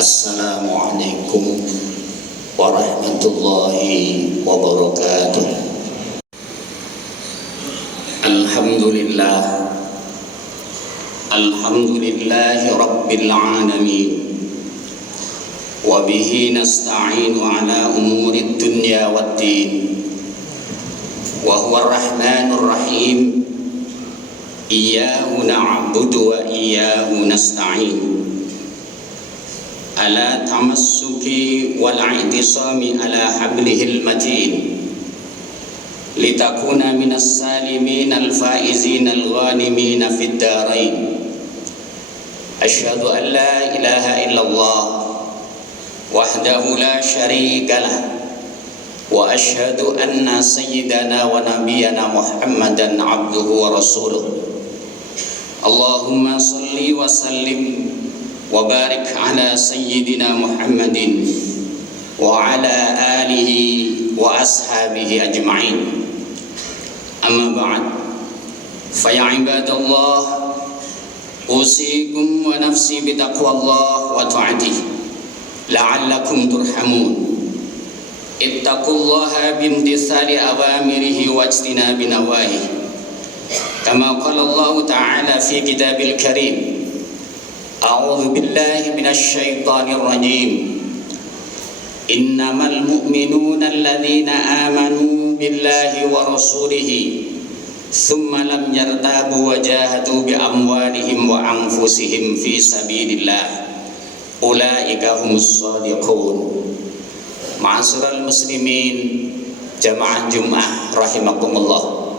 Assalamualaikum warahmatullahi wabarakatuh. Alhamdulillahi rabbil alamin. Wa bihi nasta'inu ala umuri dunya waddin. Wa huwa ar-rahmanur rahim. Iyyahu na'budu wa iyyahu nasta'in. Ala tamassuki wal i'tisami ala hablihil matin litakuna minas salimin al faizin al ghanimin fid darain. Asyhadu an la ilaha illallah wahdahu la syarika lah wa asyhadu anna sayyidana wa nabiyyana Muhammadan abduhu wa rasuluh. Allahumma salli wa sallim wa barik ala sayyidina Muhammadin wa ala alihi wa ashabihi ajma'in. Amma ba'd, fa ya ibadallah, usikum wa nafsi bitaqwallah wa ta'atihi la'allakum turhamun. Ittaqullaha bimtithali awamirihi wa ijtinabi nawahihi, kama qala Allah ta'ala fi kitabil karim. A'udzu billahi minasy syaithanir rajim. Innamal mu'minuna alladzina amanu billahi wa rasulihi tsumma lam yartabu wa jahadu bi amwalihim wa anfusihim fi sabilillah. Ulaika humus shadiqun. Ma'asyiral muslimin, jamaah Jumat rahimakumullah.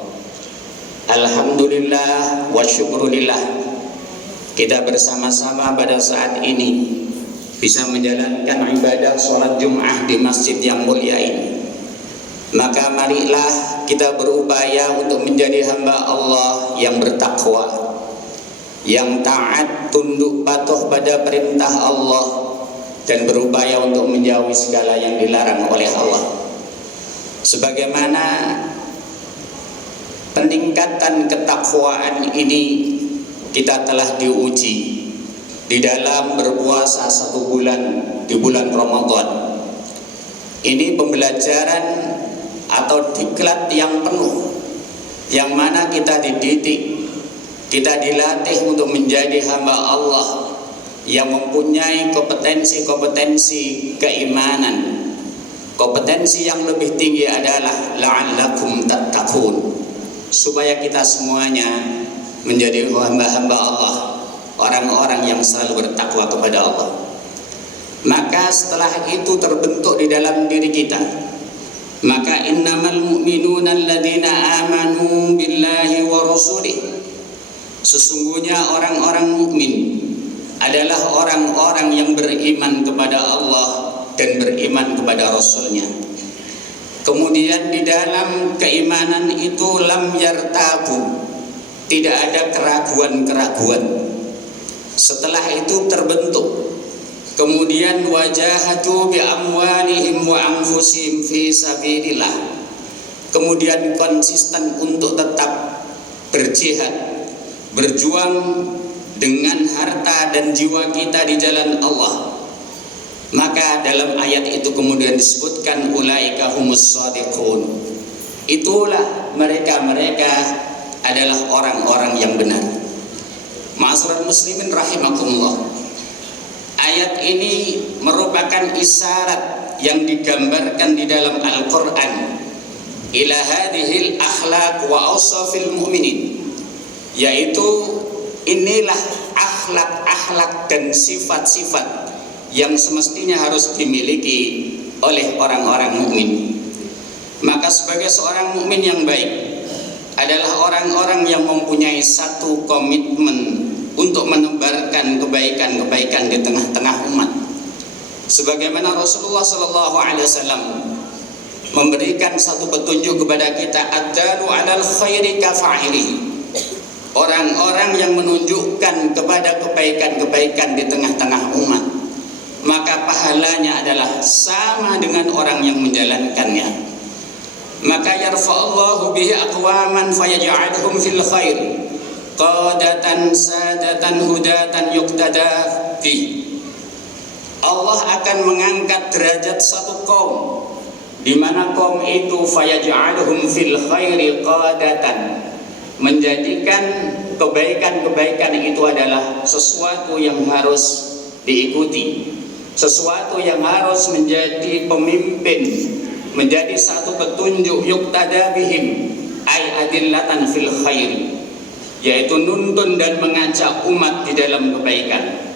Alhamdulillah wa syukrulillah, kita bersama-sama pada saat ini bisa menjalankan ibadah sholat Jum'ah di masjid yang mulia ini. Maka marilah kita berupaya untuk menjadi hamba Allah yang bertakwa, yang taat, tunduk patuh pada perintah Allah, dan berupaya untuk menjauhi segala yang dilarang oleh Allah. Sebagaimana peningkatan ketakwaan ini kita telah diuji di dalam berpuasa 1 bulan di bulan Ramadan. Ini pembelajaran atau diklat yang penuh, yang mana kita dididik, kita dilatih untuk menjadi hamba Allah yang mempunyai kompetensi keimanan. Kompetensi yang lebih tinggi adalah la'allakum tattaqun, supaya kita semuanya menjadi hamba-hamba Allah, orang-orang yang selalu bertakwa kepada Allah. Maka setelah itu terbentuk di dalam diri kita, maka innamal mu'minuna alladzina amanu billahi wa rasulih. Sesungguhnya orang-orang mukmin adalah orang-orang yang beriman kepada Allah dan beriman kepada Rasulnya. Kemudian di dalam keimanan itu lam yartabu, tidak ada keraguan-keraguan. Setelah itu terbentuk. Kemudian wajahatu bi amwalihim wa anfusihim fi sabilillah. Kemudian konsisten untuk tetap berjihad, berjuang dengan harta dan jiwa kita di jalan Allah. Maka dalam ayat itu kemudian disebutkan ulaika humus shadiqun. Itulah mereka adalah orang-orang yang benar. Ma'asyiral muslimin rahimakumullah. Ayat ini merupakan isyarat yang digambarkan di dalam Al-Qur'an ila hadhil akhlaq wa awsafil mu'minin, yaitu inilah akhlak-akhlak dan sifat-sifat yang semestinya harus dimiliki oleh orang-orang mukmin. Maka sebagai seorang mukmin yang baik adalah orang-orang yang mempunyai satu komitmen untuk menebarkan kebaikan-kebaikan di tengah-tengah umat. Sebagaimana Rasulullah SAW memberikan satu petunjuk kepada kita, ad-dalu 'alal khairi kafa'ilihi. Orang-orang yang menunjukkan kepada kebaikan-kebaikan di tengah-tengah umat, maka pahalanya adalah sama dengan orang yang menjalankannya. Maka yarfa'allahu bihi aqwaman fayaj'aluhum fil khair qadatan sadatan hudatan yuqtada fi. Allah akan mengangkat derajat satu kaum, di mana kaum itu fayaj'aluhum fil khairi qadatan, menjadikan kebaikan-kebaikan itu adalah sesuatu yang harus diikuti, sesuatu yang harus menjadi pemimpin, menjadi satu petunjuk yuqtada bihim ay adillatan fil khairi, yaitu nuntun dan mengajak umat di dalam kebaikan.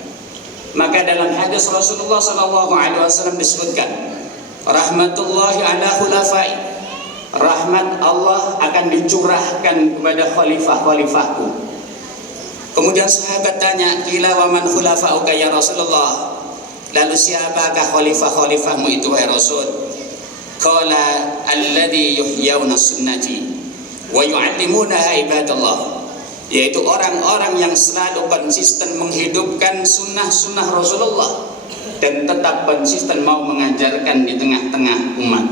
Maka dalam hadis Rasulullah SAW disebutkan, rahmatullahi ala khulafai, rahmat Allah akan dicurahkan kepada khalifah-khalifahku. Kemudian sahabat tanya, qila wa man khulafa'uka ya Rasulullah, lalu siapakah khalifah-khalifahmu itu wahai Rasul? Qala alladhi yuhyawna sunnati wa yu'allimunaha ibadallah, yaitu orang-orang yang selalu konsisten menghidupkan sunnah-sunnah Rasulullah dan tetap konsisten mau mengajarkan di tengah-tengah umat.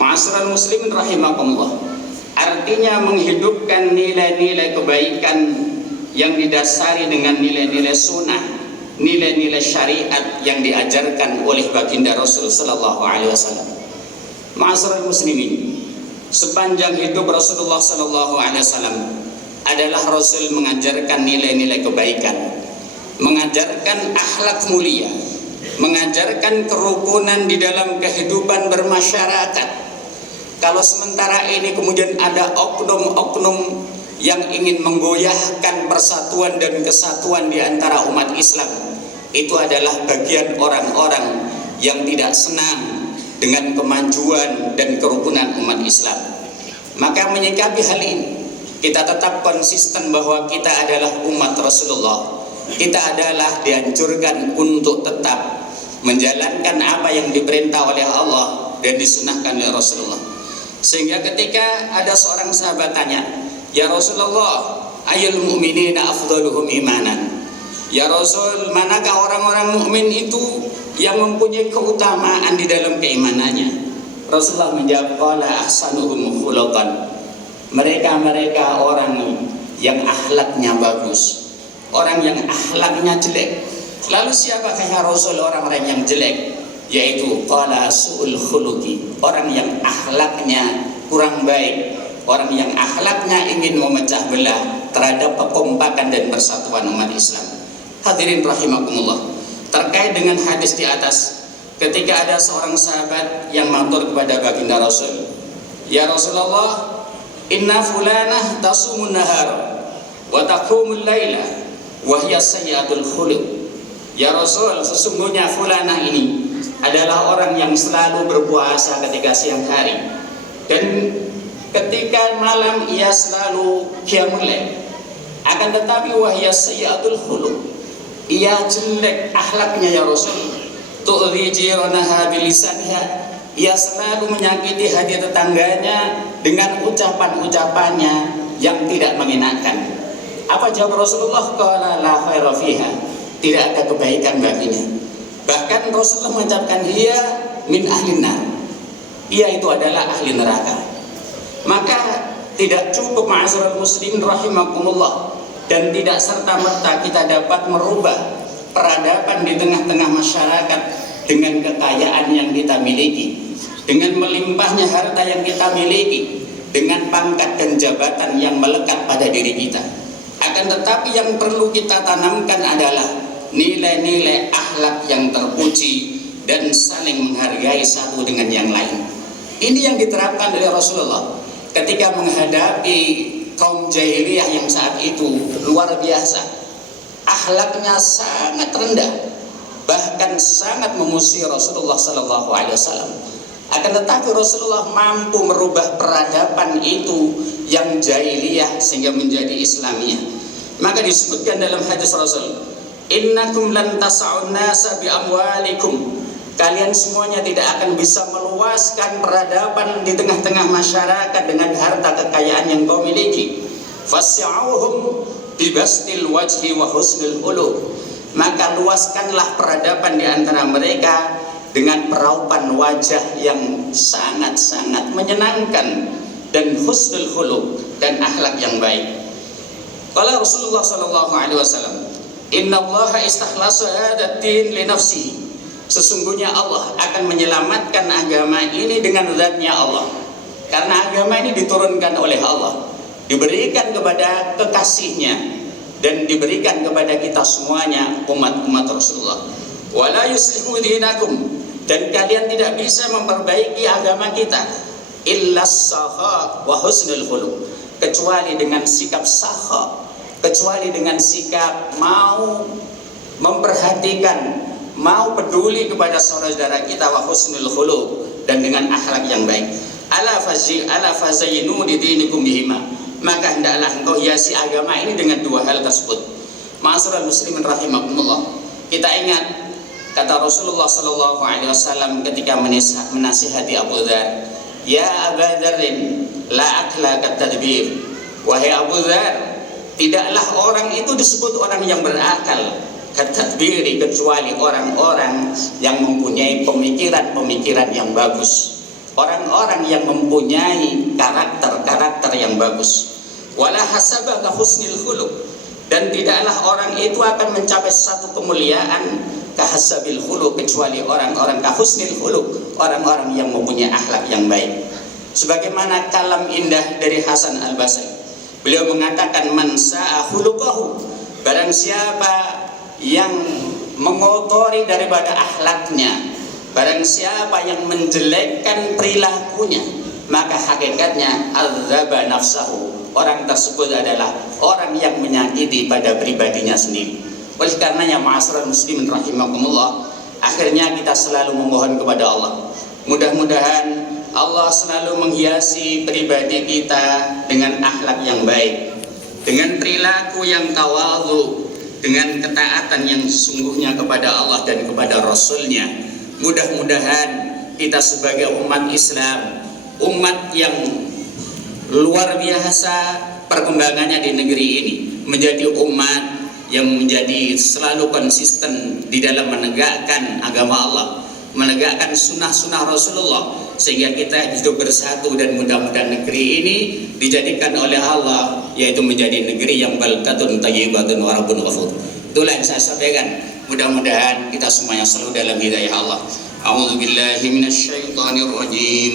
Ma'asyiral muslimin rahimakumullah, artinya menghidupkan nilai-nilai kebaikan yang didasari dengan nilai-nilai sunnah, nilai-nilai syariat yang diajarkan oleh baginda Rasul sallallahu alaihi wasallam. Ma'asyiral muslimin, sepanjang hidup Rasulullah sallallahu alaihi wasallam adalah Rasul mengajarkan nilai-nilai kebaikan, mengajarkan akhlak mulia, mengajarkan kerukunan di dalam kehidupan bermasyarakat. Kalau sementara ini kemudian ada oknum-oknum yang ingin menggoyahkan persatuan dan kesatuan di antara umat Islam, itu adalah bagian orang-orang yang tidak senang dengan kemajuan dan kerukunan umat Islam. Maka menyikapi hal ini, kita tetap konsisten bahwa kita adalah umat Rasulullah. Kita adalah dianjurkan untuk tetap menjalankan apa yang diperintah oleh Allah dan disunahkan oleh Rasulullah. Sehingga ketika ada seorang sahabat tanya, ya Rasulullah, ayul mu'minina afdaluhum imanan, ya Rasul, manakah orang-orang mukmin itu yang mempunyai keutamaan di dalam keimanannya? Rasulullah menjawab, qala ahsanuhum khuluqan, mereka orang yang akhlaknya bagus, orang yang akhlaknya jelek. Lalu siapakah ya Rasul orang-orang yang jelek? Yaitu qala su'ul khuluqi, orang yang akhlaknya kurang baik, orang yang akhlaknya ingin memecah belah terhadap kekompakan dan persatuan umat Islam. Hadirin rahimakumullah, terkait dengan hadis di atas, ketika ada seorang sahabat yang matur kepada baginda Rasul, ya Rasulullah, inna fulanah tasumun nahar wa taqumul laila wa hiya sayyiatul khuluq. Ya Rasul, sesungguhnya fulanah ini adalah orang yang selalu berpuasa ketika siang hari, dan ketika malam ia selalu qiyamul lail. Akan tetapi wa hiya sayyiatul khuluq, ia jelek akhlaknya ya Rasul. Tu'dhi jiranaha bilisaniha, ia selalu menyakiti hati tetangganya dengan ucapan-ucapannya yang tidak mengenakan. Apa jawab Rasulullah? Qala la khaira fiha, tidak ada kebaikan baginya. Bahkan Rasulullah mengucapkan dia min ahlin nar, ia itu adalah ahli neraka. Maka tidak cukup ma'asyiral muslimin rahimakumullah, dan tidak serta-merta kita dapat merubah peradaban di tengah-tengah masyarakat dengan kekayaan yang kita miliki, dengan melimpahnya harta yang kita miliki, dengan pangkat dan jabatan yang melekat pada diri kita. Akan tetapi yang perlu kita tanamkan adalah nilai-nilai akhlak yang terpuji dan saling menghargai satu dengan yang lain. Ini yang diterapkan oleh Rasulullah ketika menghadapi kaum jahiliyah yang saat itu luar biasa, akhlaknya sangat rendah, bahkan sangat memusuhi Rasulullah sallallahu alaihi wasallam. Akan tetapi Rasulullah mampu merubah peradaban itu yang jahiliyah sehingga menjadi Islamiyah. Maka disebutkan dalam hadis Rasul, innakum lan tas'un nasa bi amwalikum, kalian semuanya tidak akan bisa meluaskan peradaban di tengah-tengah masyarakat dengan harta kekayaan yang kau miliki. Fas'auhum bi bastil wajhi wa husnil khuluq, maka luaskanlah peradaban di antara mereka dengan peraupan wajah yang sangat-sangat menyenangkan dan husnul khuluq dan akhlak yang baik. Qala Rasulullah sallallahu alaihi wasallam, inna Allah istakhlasa hadzal din li nafsihi, Sesungguhnya Allah akan menyelamatkan agama ini dengan zatnya Allah. Karena agama ini diturunkan oleh Allah, diberikan kepada kekasihnya, dan diberikan kepada kita semuanya umat-umat Rasulullah. Wala yuslihu dinakum, dan kalian tidak bisa memperbaiki agama kita illa sakha wa husnul khuluq, kecuali dengan sikap sakha, kecuali dengan sikap mau memperhatikan, mau peduli kepada saudara kita, wa husnul khuluq, dan dengan akhlak yang baik. Ala fazayinu didinikum bihima, maka hendaklah engkau hiasi agama ini dengan dua hal tersebut. Ma'asyiral muslimin rahimakumullah, kita ingat kata Rasulullah sallallahu alaihi wasallam ketika menasihati Abu Dzar, ya Abu Dzarrin la akla katadbir, wahai Abu Dzar, tidaklah orang itu disebut orang yang berakal katadbiri, kecuali orang-orang yang mempunyai pemikiran-pemikiran yang bagus, orang-orang yang mempunyai karakter-karakter yang bagus. Wala hasabaka husnil khuluq, dan tidaklah orang itu akan mencapai satu kemuliaan kahasabil khuluq, kecuali orang-orang kahusnil khuluq, orang-orang yang mempunyai akhlak yang baik. Sebagaimana kalam indah dari Hasan Al-Basri, beliau mengatakan, man sa'a khuluqahu, barang siapa yang mengotori daripada akhlaknya, barang siapa yang menjelekkan perilakunya, maka hakikatnya adzaba nafsahu, orang tersebut adalah orang yang menyakiti pada pribadinya sendiri. Oleh karenanya, ma'asyiral muslimin rahimakumullah, akhirnya kita selalu memohon kepada Allah, mudah-mudahan Allah selalu menghiasi pribadi kita dengan akhlak yang baik, dengan perilaku yang tawadhu, dengan ketaatan yang sesungguhnya kepada Allah dan kepada Rasulnya. Mudah-mudahan kita sebagai umat Islam, umat yang luar biasa perkembangannya di negeri ini, menjadi umat yang menjadi selalu konsisten di dalam menegakkan agama Allah, menegakkan sunnah-sunnah Rasulullah, sehingga kita hidup bersatu, dan mudah-mudahan negeri ini dijadikan oleh Allah yaitu menjadi negeri yang baldatun thayyibatun wa rabbun ghafur. Itulah yang saya sampaikan. Mudah-mudahan kita semuanya selalu dalam hidayah Allah. A'udzubillahi minasyaitonir rajim.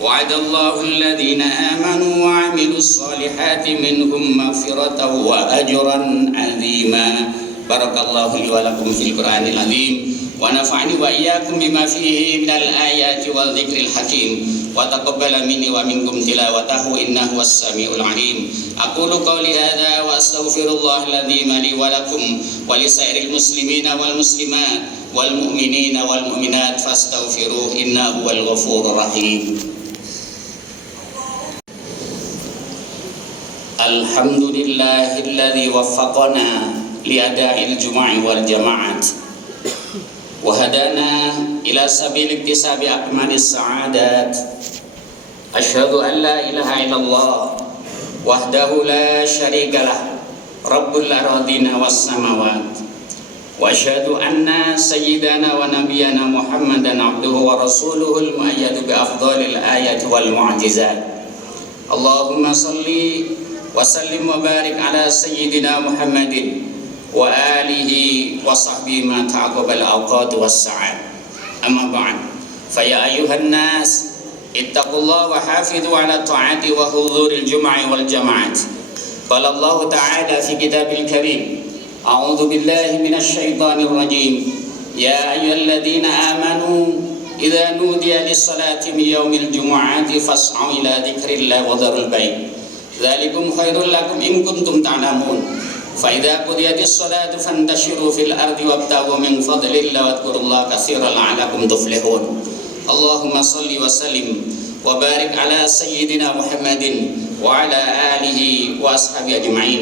Wa'adallahu alladhina amanu wa 'amilus solihati minhum maghfiratan wa ajran 'azima. Barakallahu li wa lakum fil Qur'anil azim, wa nafa'ani wa iyyakum bima fihi minal ayati wal dzikril hakim, wa taqabbala minni wa minkum tilawatahu innahu was-sami'ul 'alim. Aqulu qawli hadza wa astaghfirullahal ladzim li wa lakum wa lisairil muslimina wal muslimat wal mu'minina wal mu'minat fastaghfiruhu innahu huwal ghafurur rahim. Alhamdulillahilladzi waffaqana liada'il jumu'i wal jama'at wa hadana ila sabil iktisabi akmalis sa'adat. Asyhadu an la ilaha illallah wahdahu la syarikalah rabbul aradina was samawat, wa asyhadu anna sayyidana wa nabiyyana Muhammadan abduhu wa rasuluhul muayyadu bi afdhalil ayati wal mu'jizat. Allahumma salli wa sallim wa barik ala sayyidina Muhammadin wa alihi wa sahbihi ma ta'aqabal awqat was sa'ad. Amma ba'd, fa ya ayyuhan nas ittaqullaha wa hafidhu ala ta'ati wa hudhuril jum'i wal jama'at. Qala Allah ta'ala fi kitabil karim, a'udzu billahi minasy syaithanir rajim, ya ayyuhalladzina amanu idza nudiya lis-salati min yaumil jumu'ati fas'au ila dzikrillah wa dzarul bait, dzalikum khairul lakum in kuntum ta'lamun. Fa idza qudiyatis salatu fantashiru fil ardi wabtaghu min fadlillah wadhkurullaha katsiran la'allakum tuflihun. Allahumma salli wa sallim wa barik ala sayyidina Muhammadin wa ala alihi wa ashabihi ajma'in.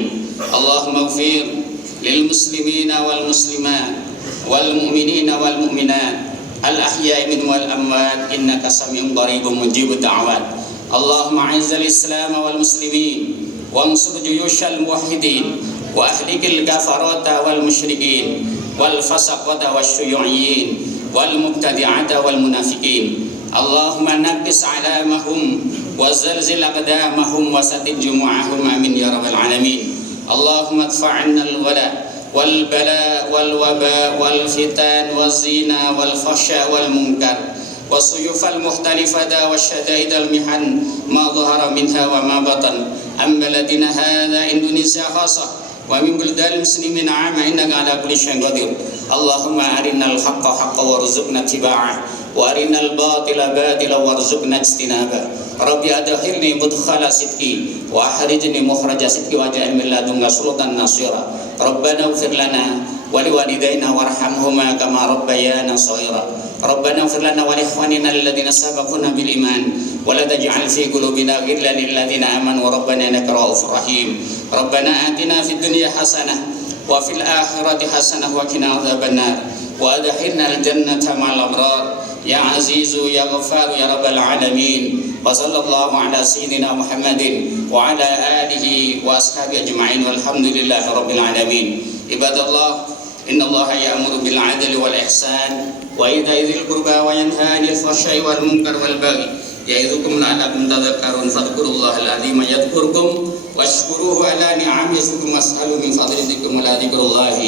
Allahumma ighfir lil muslimina wal muslimat wal mu'minina wal mu'minat al ahya'i minhum wal amwat innaka sami'un qaribun mujibud da'awat. Allahumma a'izzal islam wal muslimin wansur juyushal muwahhidin wa ahlikil kafarata wal musyrikin wal fasaqata wasyuyu'in wal mubtadi'ata wal munafiqin. Allahumma naqqis 'alamahum wa zalzil aqdamahum wa satid jumu'ahum amin ya rabbal alamin. Allahumma adfa' 'anna al-ghala wa والبلاء والوباء والفتن والزنا والفحشاء والمنكر والسيوف المختلفة والشدائد المحن ما ظهر منها وما بطن عن بلدنا هذا إندونيسيا خاصة ومن بلدان المسلمين عامة إنك على كل شيء قدير اللهم أرنا الحق حقا وارزقنا اتباعه وأرنا الباطل باطلا وارزقنا اجتنابه ربي أدخلني مدخل صدقي وأخرجني مخرج صدقي واجعل من لدنك سلطانا نصيرا ربنا اغفر لنا ولوالدينا وارحمهما كما ربيانا صغيرا ربنا اغفر لنا ولإخواننا الذين سبقونا بالإيمان ولا تجعل في قلوبنا غلا للذين آمنوا ربنا إنك رؤوف رحيم ربنا آتنا في الدنيا حسنة وفي الآخرة حسنة وقنا عذاب النار وأدخلنا الجنة مع الأبرار يا عزيز يا غفار يا رب العالمين وصلى الله على سيدنا محمد وعلى آله وأصحابه أجمعين والحمد لله رب العالمين عباد الله إن الله يأمر بالعدل والإحسان وإيتاء ذي القربى وينهى عن الفحشاء والمنكر والبغي يعظكم لعلكم تذكرون فاذكروا الله العظيم يذكركم واشكروه على نعمه يزدكم واسألوا من فضله ولذكر الله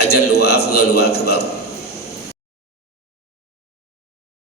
أجل وأفضل وأكبر